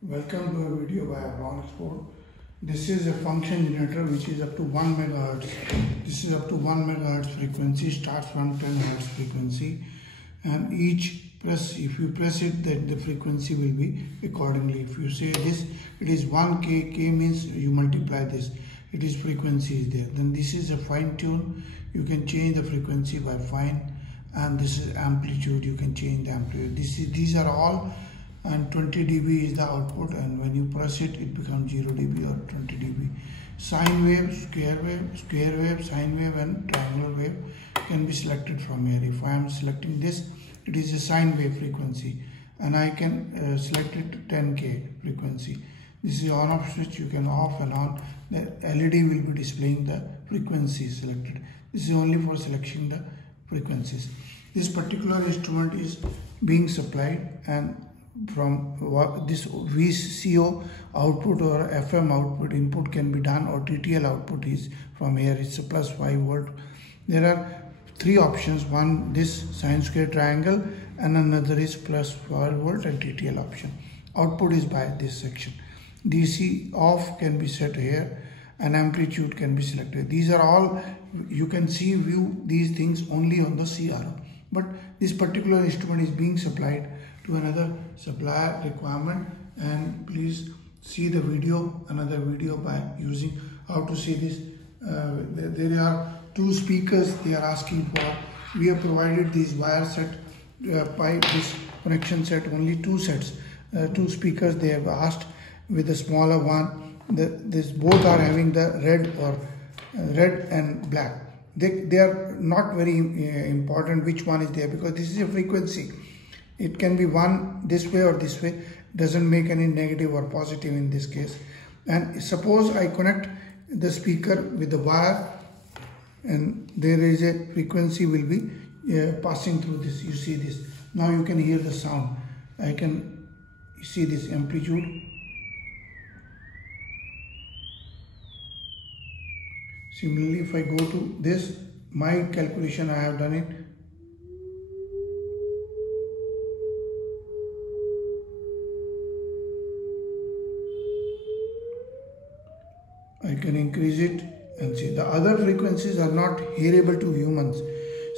Welcome to a video by Abron. This is a function generator which is up to 1 megahertz. This is up to 1 megahertz frequency, starts from 10 hertz frequency, and if you press it, then the frequency will be accordingly. If you say this, it is 1k, k means you multiply this, it is frequency is there. Then this is a fine tune, you can change the frequency by fine, and this is amplitude, you can change the amplitude. These are all, and 20 dB is the output, and when you press it, it becomes 0 dB or 20 dB. Sine wave, square wave, sine wave and triangular wave can be selected from here. If I am selecting this, it is a sine wave frequency, and I can select it to 10k frequency. This is on off switch, you can off and on. The LED will be displaying the frequency selected. This is only for selecting the frequencies. This particular instrument is being supplied, and from this VCO output or FM output input can be done, or TTL output is from here. It's a plus 5 volt. There are three options: one this sine square triangle, and another is plus 5 volt and TTL option. Output is by this section. DC off can be set here, and amplitude can be selected. These are all, you can view these things only on the CRO, but this particular instrument is being supplied to another supplier requirement, and please see the video, another video by using how to see this. There are two speakers they are asking for. We have provided these wire set by this connection set, only two sets, two speakers they have asked with a smaller one. This both are having the red and black. They are not very important which one is there, because this is a frequency. It can be one this way or this way, doesn't make any negative or positive in this case. And suppose I connect the speaker with the wire, and there is a frequency will be passing through this. You see this. Now you can hear the sound. I can see this amplitude. Similarly, if I go to this, my calculation, I have done it. I can increase it and see the other frequencies are not hearable to humans.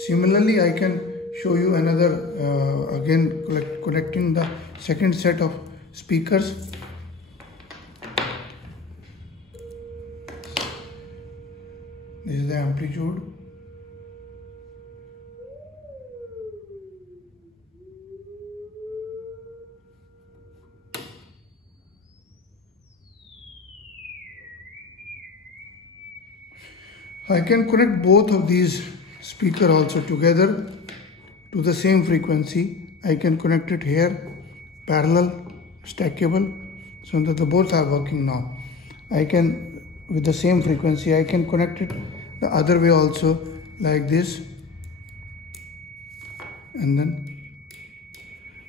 Similarly, I can show you another, again connecting the second set of speakers. This is the amplitude. I can connect both of these speakers also together to the same frequency. I can connect it here, parallel, stackable, so that the both are working now. I can, with the same frequency, I can connect it the other way also, like this, and then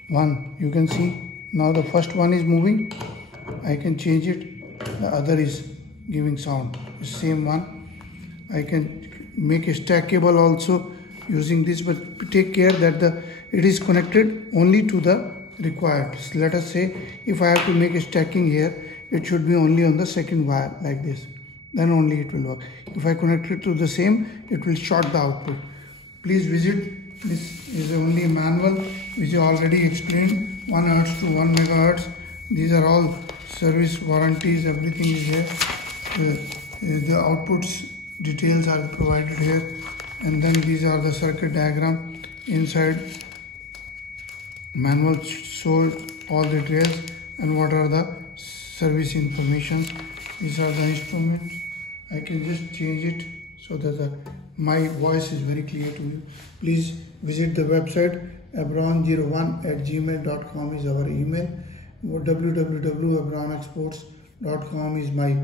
one. You can see now the first one is moving. I can change it, the other is giving sound, the same one. I can make a stackable also using this, but take care that it is connected only to the required. So let us say if I have to make a stacking here, it should be only on the second wire like this, then only it will work. If I connect it to the same, it will short the output. Please visit, this is only a manual which I already explained, 1 hertz to 1 megahertz. These are all service warranties, everything is here. The outputs details are provided here, and then these are the circuit diagram inside. Manual shows all the details and what are the service information. These are the instruments. I can just change it so that my voice is very clear to you. Please visit the website. abron01@gmail.com is our email. www.abronexports.com is my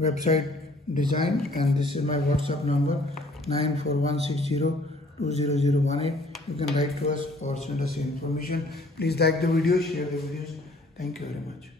website design, and this is my WhatsApp number 94160200018. You can write to us or send us information. Please like the video, share the videos. Thank you very much.